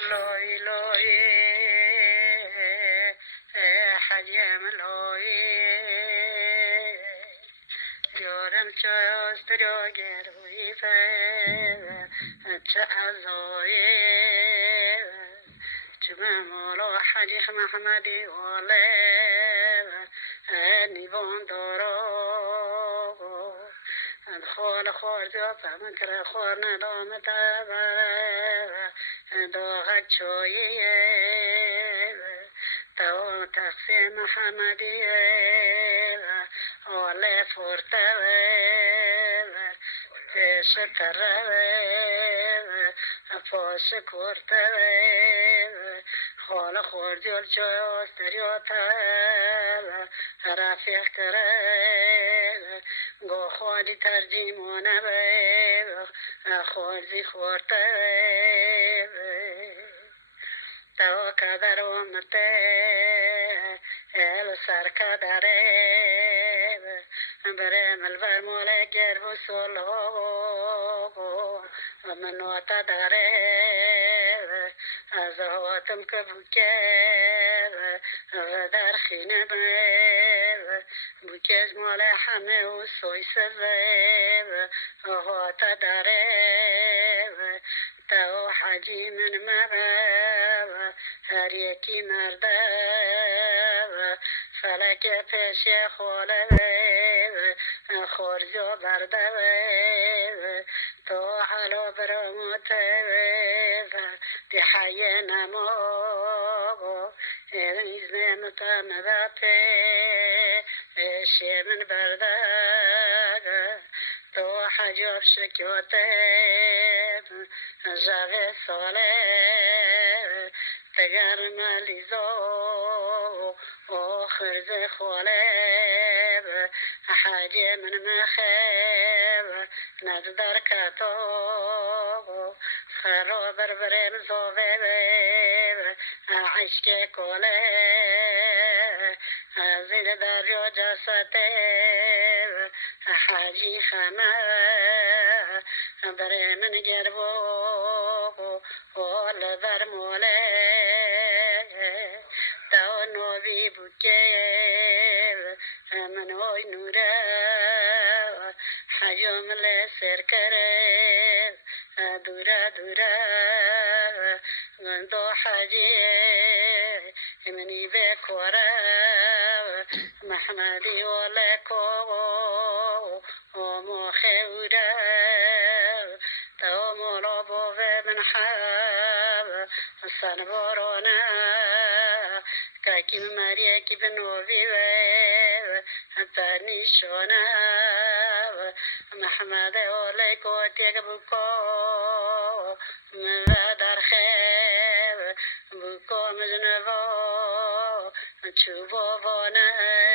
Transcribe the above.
لای لای حجم لای یارم چه از دریا گروی چه ازای چه مولا حجیخ محمدی واله نیوان دارا خال خور جا فهم کر خور ندام داغ چویه تو تقسیم محمدی آله فورته پیش تره پاس کرته خال خور جل جاست دریاته رفیق کره گو خالی ترجیمونه خورزی خورته تو کدر امته ال سر کدره بره ملور موله گر و سلو منوتا داره از هاتم که بوکه و در خینه بوکش مال همه و سوی سوه هاتا داره تو حجی من مبه هر یکی مرده فلک پیش خوله خورجا برده تو حالا براموت دی حی نما ایز نمتا مبته شیمن برده تو حجاب شکیوته جاوه ساله تگر مالیزو خرز خوله حاجی من مخیب ندر کتاب خرا بربرم زوه عشق کوله زیر دریا جسته حاجی خمه بره من گربو لبر موله تو نوی بوکه من اوی نوره حجم لسر کره دوره دوره دو حجی منی بکوره محمدی ولکو مخوره تو مولا بوه من حب سنبارانه کاکی مریه کی بنوی تنیشونه محمد ولکو تیگ بکو در خیب بکو مجنبا چوبا بانه